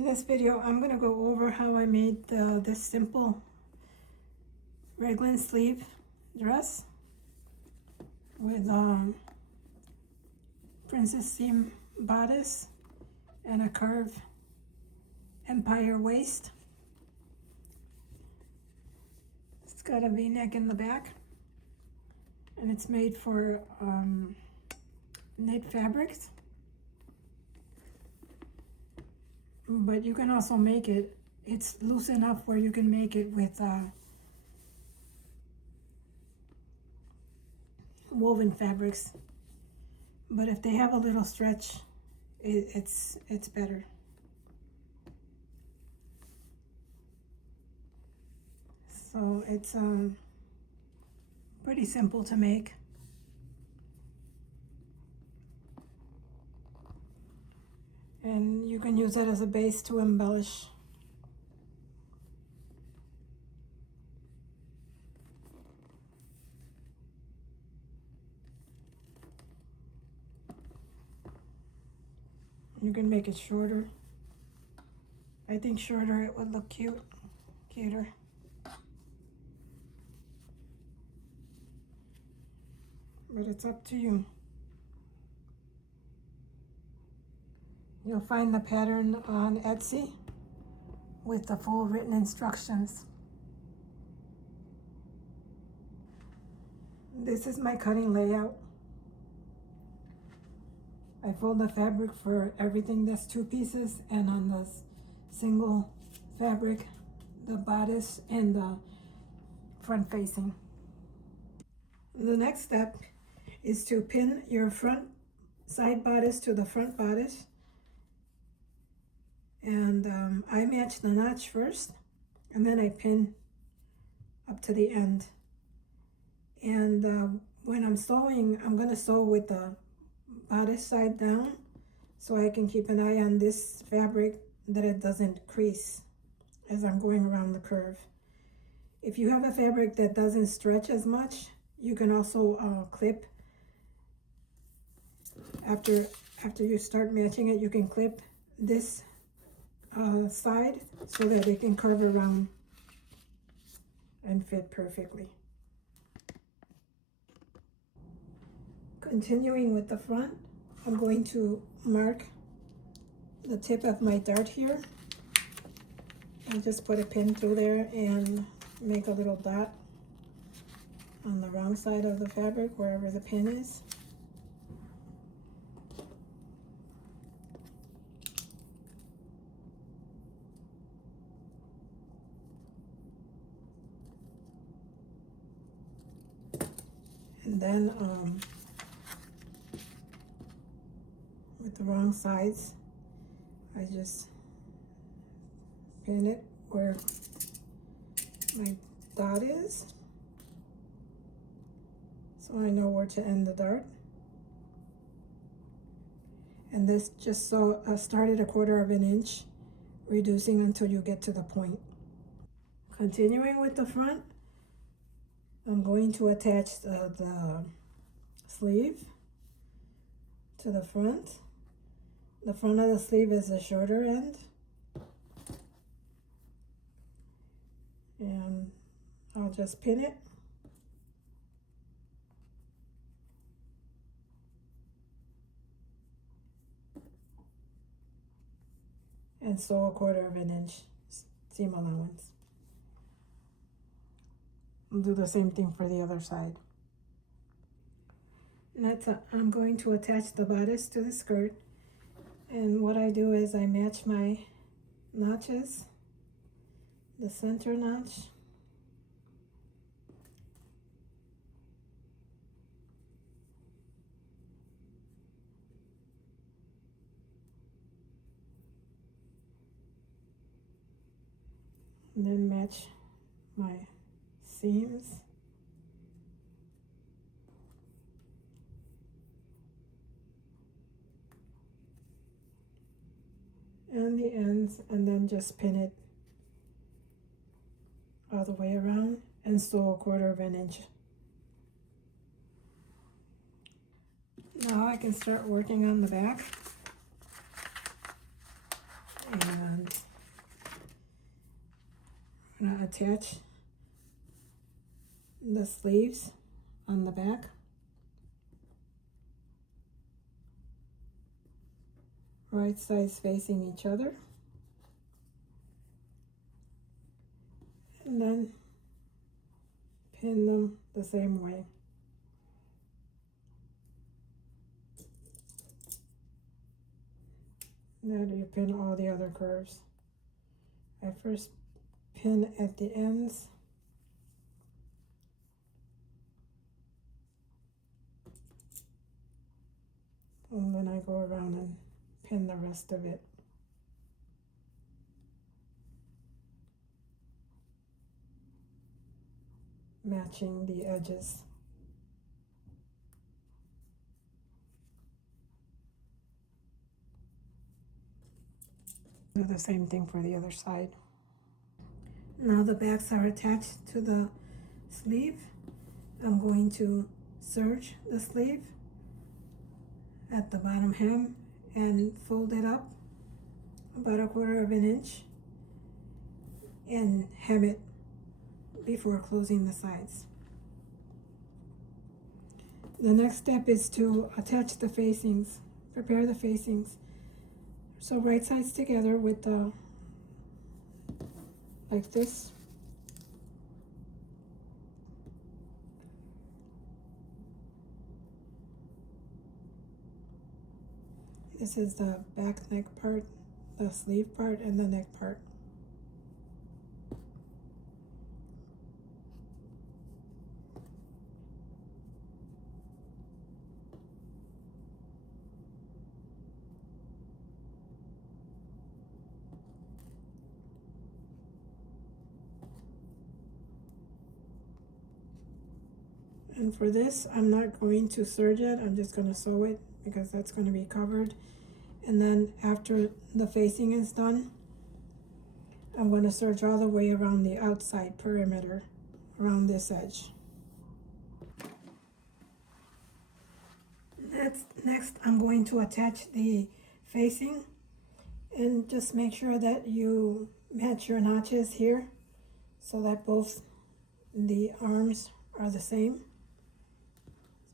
In this video, I'm going to go over how I made this simple Reglan sleeve dress with princess seam bodice and a curved empire waist. It's got a V-neck in the back, and it's made for knit fabrics. But you can also make it, it's loose enough where you can make it with woven fabrics. But if they have a little stretch, it's better. So it's pretty simple to make. And you can use it as a base to embellish. You can make it shorter. I think shorter it would look cuter. But it's up to you. You'll find the pattern on Etsy with the full written instructions. This is my cutting layout. I fold the fabric for everything that's 2 pieces, and on the single fabric, the bodice and the front facing. The next step is to pin your front side bodice to the front bodice. And I match the notch first, and then I pin up to the end. And when I'm sewing, I'm going to sew with the bodice side down, so I can keep an eye on this fabric that it doesn't crease as I'm going around the curve. If you have a fabric that doesn't stretch as much, you can also clip. After you start matching it, you can clip this side so that it can curve around and fit perfectly. Continuing with the front, I'm going to mark the tip of my dart here. I'll just put a pin through there and make a little dot on the wrong side of the fabric, wherever the pin is. And then with the wrong sides, I just pin it where my dot is, so I know where to end the dart. And this just start at 1/4 of an inch, reducing until you get to the point. Continuing with the front, I'm going to attach the sleeve to the front. The front of the sleeve is the shorter end. And I'll just pin it. And sew 1/4 of an inch seam allowance. I'll do the same thing for the other side. And I'm going to attach the bodice to the skirt. And what I do is I match my notches, the center notch, and then match my seams. And the ends, and then just pin it all the way around and sew 1/4 of an inch. Now I can start working on the back. And attach the sleeves on the back. Right sides facing each other. And then pin them the same way. Now you pin all the other curves. I first pin at the ends. And then I go around and pin the rest of it. Matching the edges. Do the same thing for the other side. Now the backs are attached to the sleeve. I'm going to serge the sleeve at the bottom hem and fold it up about 1/4 inch and hem it before closing the sides. The next step is to attach the facings, prepare the facings. So right sides together with the, like this. This is the back neck part, the sleeve part, and the neck part. And for this, I'm not going to serge it, I'm just going to sew it because that's going to be covered. And then after the facing is done, I'm going to serge all the way around the outside perimeter, around this edge. Next, I'm going to attach the facing, and just make sure that you match your notches here so that both the arms are the same,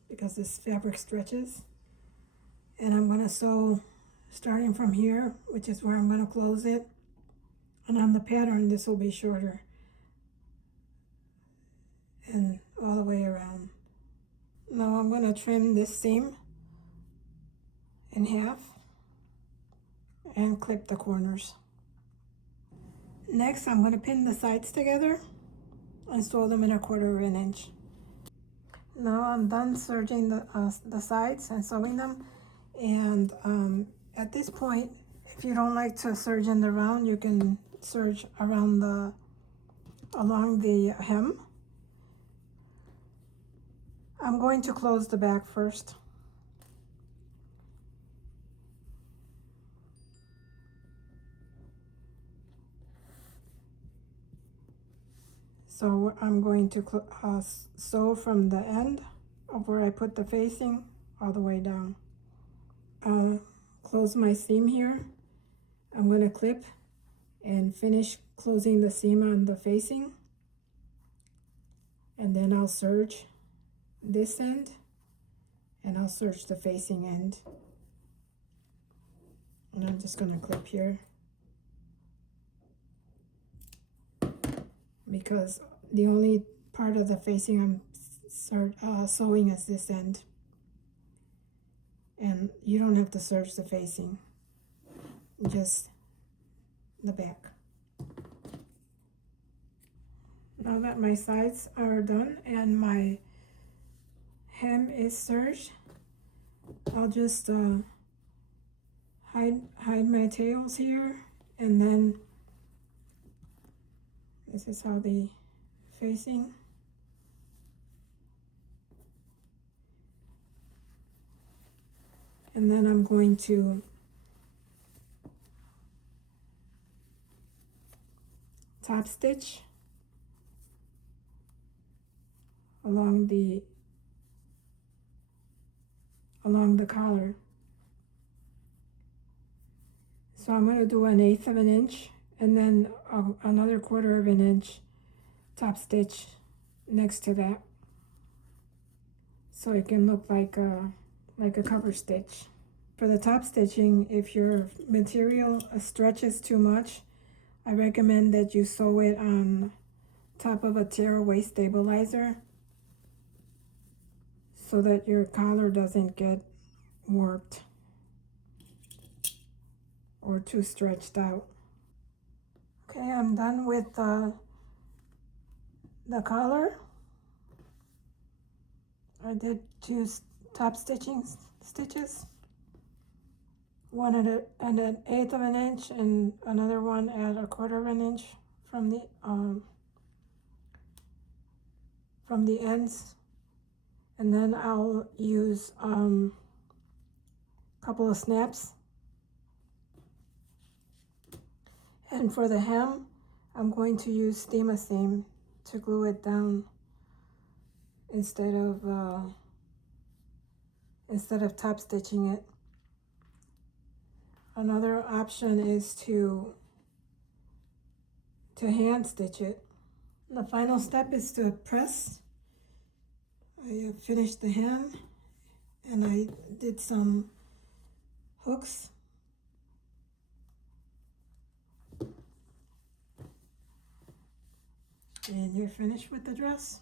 because this fabric stretches. And I'm going to sew starting from here, which is where I'm going to close it, and on the pattern this will be shorter, and all the way around. Now I'm going to trim this seam in half and clip the corners. Next, I'm going to pin the sides together and sew them in 1/4 inch. Now I'm done serging the sides and sewing them, and at this point, if you don't like to serge in the round, you can serge around along the hem. I'm going to close the back first. So I'm going to sew from the end of where I put the facing all the way down. Close my seam here. I'm going to clip and finish closing the seam on the facing, and then I'll serge this end and I'll serge the facing end, and I'm just going to clip here because the only part of the facing I'm sewing is this end, and you don't have to serge the facing, just the back. Now that my sides are done and my hem is serged, I'll just hide my tails here, and then this is how the facing. And then I'm going to top stitch along the collar. So I'm going to do 1/8 of an inch and then another 1/4 of an inch top stitch next to that, so it can look like a cover stitch. For the top stitching, if your material stretches too much, I recommend that you sew it on top of a tearaway stabilizer so that your collar doesn't get warped or too stretched out. Okay, I'm done with the collar. I did 2 top stitches, one at an 1/8 of an inch and another one at 1/4 of an inch from the ends, and then I'll use a couple of snaps. And for the hem, I'm going to use steam-a-seam to glue it down instead of top stitching it. Another option is to hand stitch it. The final step is to press. I finished the hem and I did some hooks. And you're finished with the dress.